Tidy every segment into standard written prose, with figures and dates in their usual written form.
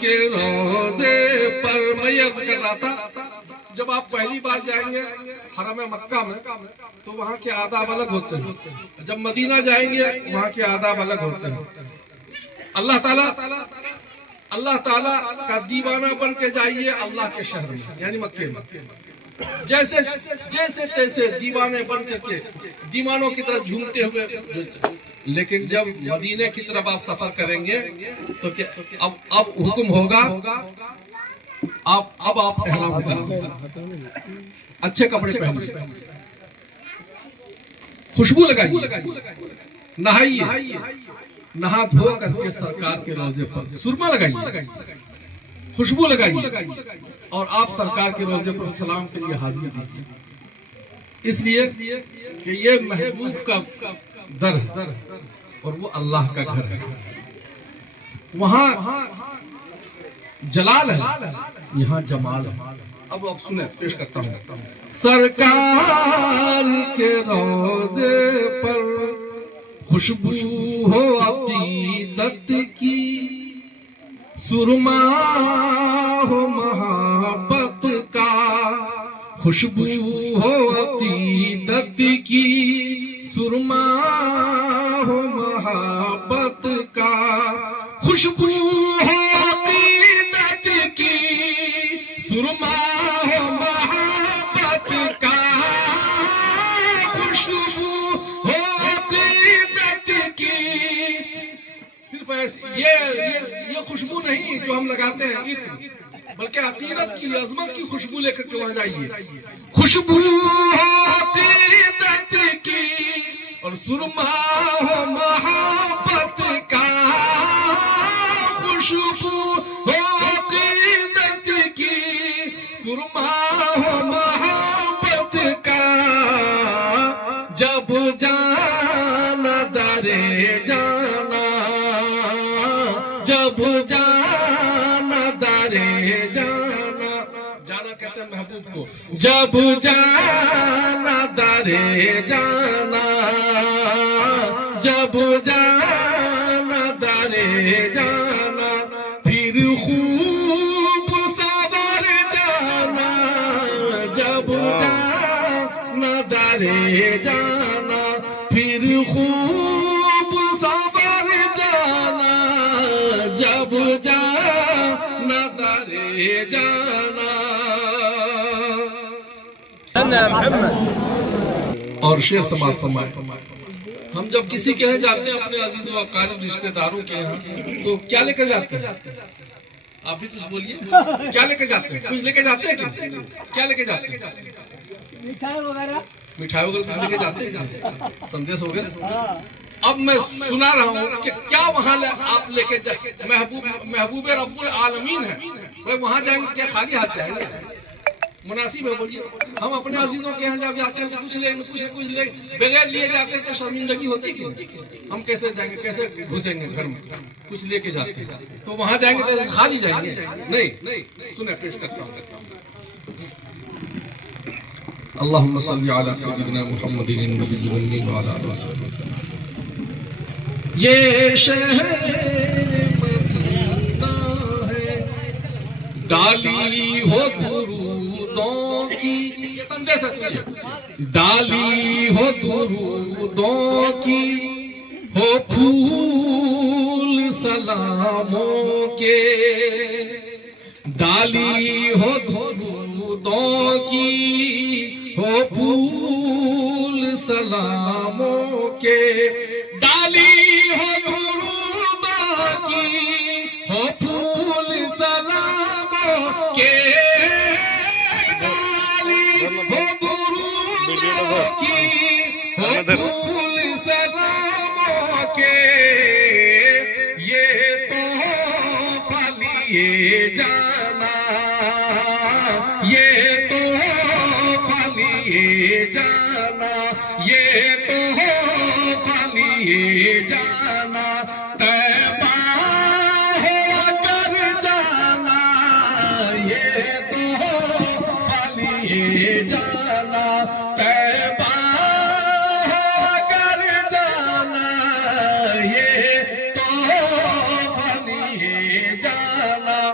کے روزے پر میں یہ عرض کر رہا تھا، جب آپ پہلی بار جائیں گے حرم مکہ میں تو وہاں کے آداب الگ ہوتے ہیں، جب مدینہ جائیں گے وہاں کے آداب الگ ہوتے ہیں۔ اللہ تعالیٰ کا دیوانہ بن کے جائیے اللہ کے شہر میں یعنی مکے میں، جیسے تیسے دیوانے بن کے دیوانوں کی طرح جھومتے ہوئے، لیکن جب مدینے کی طرف آپ سفر کریں گے تو اب حکم ہوگا اب آپ احرام اتاریں، اچھے کپڑے پہنیے، خوشبو لگائیے، نہائیے، نہا دھو کر کے سرکار کے روزے پر سرما لگائیے، خوشبو لگائیے اور آپ سرکار کے روزے پر سلام کے لیے حاضری دیجیے، اس لیے کہ یہ محبوب کا در ہے اور وہ اللہ کا گھر ہے، وہاں جلال ہے یہاں جمال ہے۔ اب سنیں، پیش کرتا ہوں۔ سرکار کے روزے پر خوشبو ہو عقیدت کی، سرما ہو محبت کا، خوشبو ہو عقیدت کی، سرما ہو محبت کا، خوشبو ہو عقیدت کی، سرما ہو محبت کا، خوشبو ہو عقیدت کی۔ صرف یہ خوشبو نہیں جو ہم لگاتے ہیں عطر، بلکہ عقیدت کی عظمت کی خوشبو لے کر کے وہاں جائیے، خوشبو ہو عقیدت کی اور سرما ہو محبت کا، خوشبو ہو عقیدت کی، سرما ہو محبت کا، جب جانا درے جانا، جب جانا درے جانا، جانا کہتے ہیں محبوب کو، جب جانا درے جانا، جب جانا درے جانا، پھر خوب سور جانا، جب جانا درے جانا، پھر خوب سور جانا، جب جانا درے جانا۔ اور شعر سماعت فرمائے، ہم جب کسی کے یہاں جاتے ہیں اپنے عزیز و اقارب رشتہ داروں کے یہاں تو کیا لے کر جاتے ہیں؟ آپ بھی کچھ بولیے، کیا لے کر جاتے ہیں؟ کچھ لے کے جاتے ہیں کیا لے کے جاتے ہیں؟ مٹھائی وغیرہ کچھ لے کے جاتے ہیں، سندیش وغیرہ۔ اب میں سنا رہا ہوں کہ کیا وہاں آپ لے کے جائیں، محبوب رب العالمین ہے، وہاں جائیں گے کیا خالی ہاتھ جائیں گے؟ مناسب ہے بولیے؟ ہم اپنے عزیزوں کے یہاں جب جاتے ہیں تو کچھ لے بغیر لیے جاتے ہیں تو شرمندگی ہوتی کیوں؟ ہم کیسے جائیں گے، کیسے گھسیں گے گھر میں؟ کچھ لے کے جاتے ہیں تو وہاں جائیں گے تو خالی جائیں گے؟ نہیں، سنیں، پیش کرتا ہوں۔ اللہم صلی علی سیدنا محمد النبی الامین وعلی آلہ وصحبہ وسلم۔ یہ شہر مدینہ ہے، ڈالی ہو درودوں کی، ڈالی ہو درودوں کی، ہو پھول سلاموں کے، ڈالی ہو درودوں کی، ہو پھول سلاموں کے، ڈالی ہو درودوں کی، ہو پھول سلاموں کے، ڈالی ہو درودوں کی، ہو پھول سلاموں کے، یہ تحفہ لیے جانا، یہ تحفہ لیے جانا، یہ تحفہ لیے جانا، طیبہ ہو کر جانا، یہ تحفہ لیے جانا، طیبہ ہو کر جانا، یہ تحفہ لیے جانا،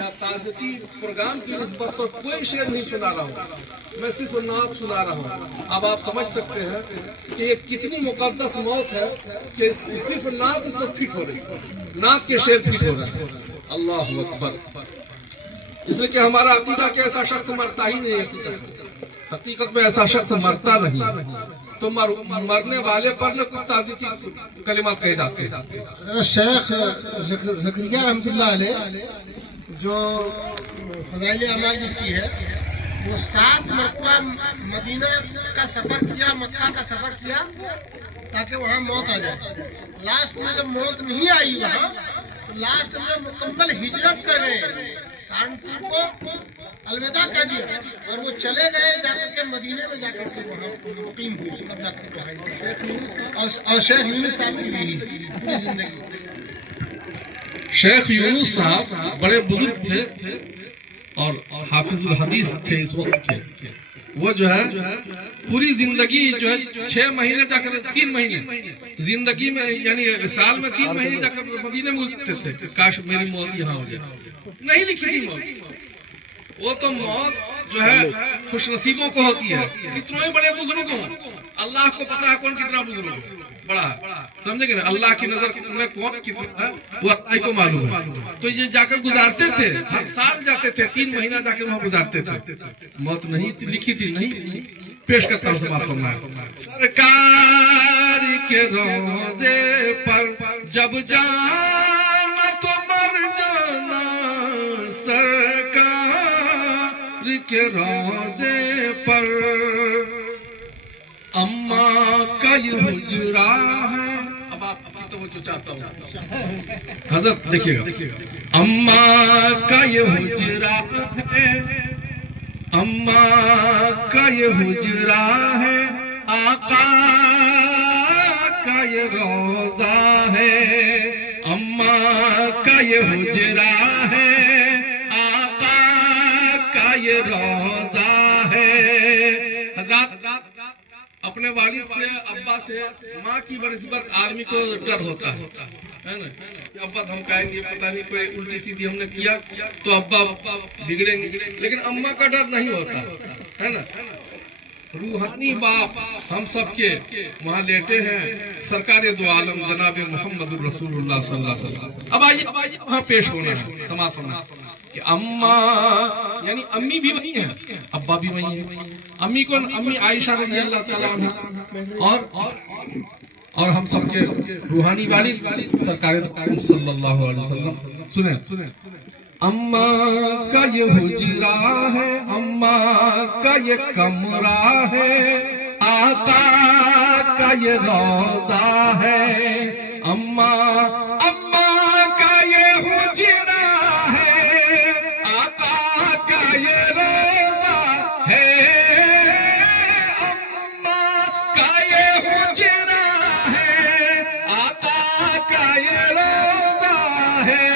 یا تعزیتی پروگرام کی نسبت پر کوئی شعر نہیں سنا رہا ہوں، میں صرف نعت سنا رہا ہوں۔ اب آپ سمجھ سکتے ہیں کہ یہ کتنی مقدس موت ہے کہ صرف نعت اس پر فٹ ہو رہی ہے، نعت کے شعر فٹ ہو رہے ہیں۔ اللہ اکبر۔ اس لیے کہ ہمارا عقیدہ کہ ایسا شخص مرتا ہی نہیں ہے، حقیقت میں ایسا شخص مرتا نہیں، تو مرنے والے پر نہ کچھ تعزیتی کلمات کہے جاتے ہیں۔ شیخ زکریا رحمۃ اللہ علیہ جو فضائل اعمال جس کی ہے، وہ 7 مرتبہ مدینہ کا سفر کیا، مکہ کا سفر کیا تاکہ وہاں موت آ جائے۔ لاسٹ میں جب موت نہیں آئی وہاں، تو لاسٹ میں مکمل ہجرت کر گئے، سہارنپور کو الوداع کہہ دیا اور وہ چلے گئے جا کر کے مدینے میں جا کر کے وہاں مقیم ہوئے، تب جا کر کے اور شیخ یونس صاحب کی بھی پوری زندگی۔ شیخ یونس صاحب بڑے بزرگ تھے اور حافظ الحدیث تھے اس وقت کے۔ وہ جو ہے پوری زندگی جو ہے 6 مہینے جا کر 3 مہینے زندگی میں، یعنی سال میں 3 مہینے جا کر مدینے میں گزرتے تھے کہ کاش میری موت یہاں ہو جائے۔ نہیں لکھی تھی موت، وہ تو موت جو ہے خوش نصیبوں کو ہوتی ہے۔ کتنے ہی بڑے بزرگ ہوں، اللہ کو پتا ہے کون کتنا بزرگ ہے، بڑا ہے، سمجھے کہ اللہ کی نظر میں کون کتنا ہے وہ اللہ کو معلوم ہے۔ تو یہ جا کر گزارتے تھے، ہر سال جاتے تھے، 3 مہینہ جا کر وہاں گزارتے تھے۔ موت نہیں لکھی تھی، نہیں پیش کرتا ہوں سماعت فرمائے۔ سرکار کے روزے پر جب جانا تو مر جانا، سرکار کے روزے پر اماں کا یہ حجرا ہے۔ اب آپ توجہ چاہتا ہوں حضرت دیکھیے گا، اماں کا یہ حجرا ہے، اماں کا یہ حجرا ہے، آقا کا یہ روضہ ہے، اماں کا یہ حجرا ہے، آقا کا یہ روضہ ہے۔ حضرت اپنے والد سے، ابا سے، ماں کی بنسبت آدمی کو ڈر ہوتا ہے نا، ابا دھمکائیں گے، پتہ نہیں کوئی الٹی سیدھی ہم نے کیا تو ابا بگڑیں گے، لیکن اماں کا ڈر نہیں ہوتا ہے نا۔ روحانی باپ ہم سب کے وہاں لیٹے ہیں، سرکار دو عالم جناب محمد الرسول اللہ صلی اللہ علیہ وسلم۔ اب آئیے وہاں پیش ہونا ہے، سماعت سننا کہ اماں یعنی امی بھی وہی ہیں، ابا بھی وہی ہیں۔ امی کون؟ امی عائشہ رضی اللہ تعالیٰ عنہ، اور ہم سب کے روحانی والد سرکار دو عالم صلی اللہ علیہ وسلم۔ سنیں، اماں کا یہ حجرا ہے، اماں کا یہ کمرہ ہے، آقا کا یہ روضہ ہے، اماں کا یہ حجرا ہے، آقا کا یہ روضہ ہے، اماں کا یہ حجرا ہے، آقا کا یہ روضہ ہے،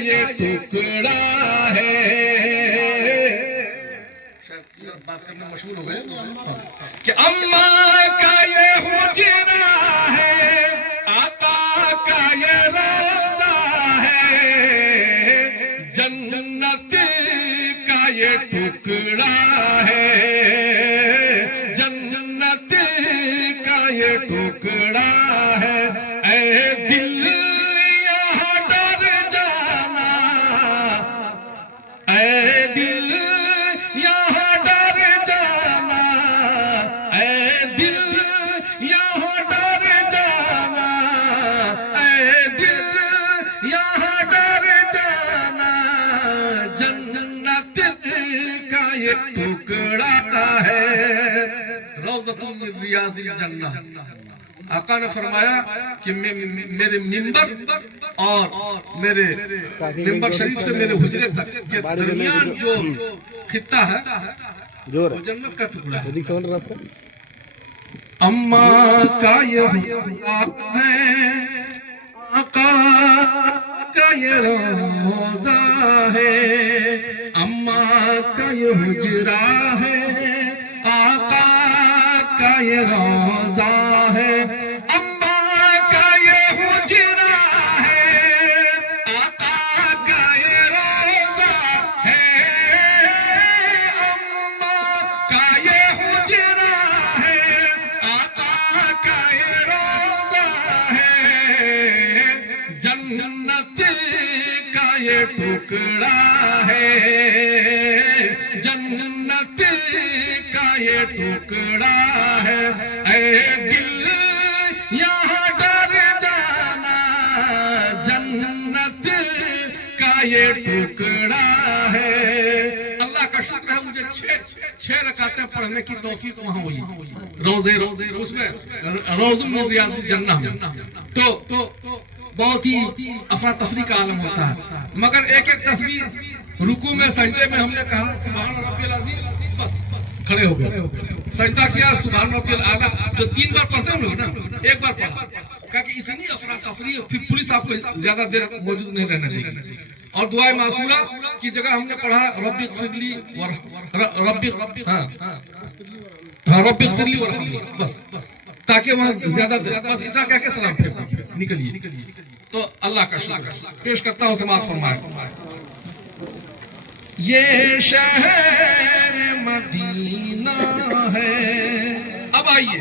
یہ ٹکڑا ہے۔ شاید بات کرنا مشہور ہو گئے کہ اماں کا یہ حجرا ہے، آقا کا یہ روضہ ہے، جنت کا یہ ٹکڑا ہے، جنت کا یہ ٹکڑا ہے۔ اے دل ٹکڑا ہے، روضۃ من ریاض الجنہ۔ آقا نے فرمایا کہ میرے منبر اور میرے منبر شریف سے میرے حجرے تک کے درمیان جو خطہ ہے وہ جنت کا ٹکڑا ہے۔ اماں کا یہ حجرا ہے، آقا کا یہ روضہ ہے، اماں کا یہ حجرا ہے، آقا کا یہ روضہ ہے، اماں کا یہ حجرا ہے، آقا کا یہ روضہ ہے، اماں کا یہ حجرا ہے، آقا کا یہ روضہ ہے، جنت کا یہ ٹکڑا ہے، جنت کا یہ ٹکڑا ہے، اے دل یہاں ڈر جانا، جنت کا یہ ٹکڑا ہے۔ اللہ کا شکر ہے مجھے 6 رکعتیں پڑھنے کی توفیق وہاں ہوئی، روزے اس میں روز من ریاض الجنہ میں، تو بہت ہی افراتفری کا عالم ہوتا ہے، مگر ایک ایک تصویر رکوع میں سجدے میں ہم نے کہا سبحان ربی العظیم، بس کھڑے ہو گئے، سجدہ کیا سبحان ربی الاعلیٰ، جو 3 بار پڑھتے ہیں لوگ نا، ایک بار پڑھا، کہا کہ اتنی افراتفری، پھر پولیس آپ کو زیادہ دیر موجود نہیں رہنا چاہیے۔ اور دعائے معصورہ کی جگہ ہم نے پڑھا ربی اغفر لی ربی اغفر لی ورحمنی، بس تاکہ وہاں زیادہ دیر، بس اتنا کہہ کے سلام پھیر نکلیے۔ تو اللہ کا شکر پیش کرتا ہوں، سماعت فرمائے۔ یہ شہر مدینہ ہے، اب آئیے،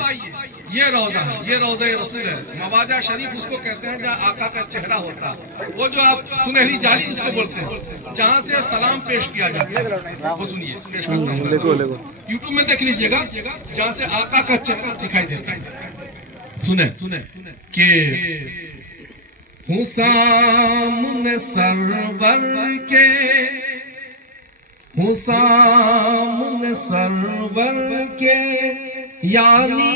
یہ روضہ ہے، یہ روضہ رسول ہے، مواجہ شریف اس کو کہتے ہیں جہاں آقا کا چہرہ ہوتا ہے، وہ جو آپ سنہری جالی جس کو بولتے ہیں، جہاں سے سلام پیش کیا جاتا ہے، وہ سنیے پیش کرتا ہوں، یوٹیوب میں دیکھ لیجئے گا، جہاں سے آقا کا چہرہ دکھائی دیتا ہے، سنیں کہ ہوں سامنے سرور کے، ہوں سامنے سرور کے، یعنی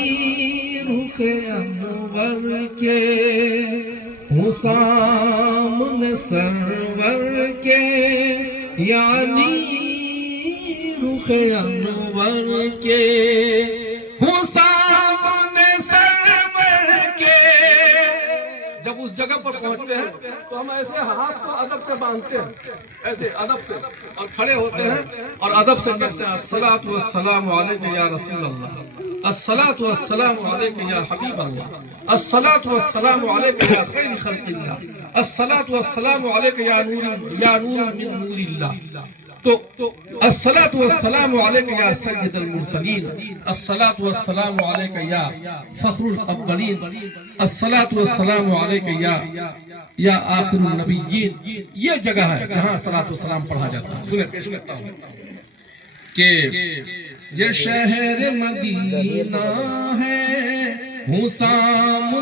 رخ انور کے، ہوں سامنے سرور کے، یعنی رخ انور کے، ہوں سامنے سرور کے۔ جب اس جگہ پر پہنچتے ہیں تو ہم ایسے ہاتھ کو ادب سے باندھتے ہیں، ایسے ادب سے، اور کھڑے ہوتے ہیں اور ادب سے کہتے ہیں الصلاۃ والسلام علیک یا رسول اللہ، الصلاۃ والسلام علیک یا حبیب اللہ، الصلاۃ والسلام علیک یا خیر خلق اللہ، الصلاۃ والسلام علیک یا نور من نور اللہ۔ تو الصلاۃ والسلام علیک یا سید المرسلین، الصلاۃ والسلام علیک یا فخر الاولین، الصلاۃ والسلام علیک یا آخر النبیین۔ یہ جگہ ہے جہاں صلاۃ والسلام پڑھا جاتا ہے۔ سنیں پیش کرتا ہوں کہ یہ شہر مدینہ ہے، ہوں سامنے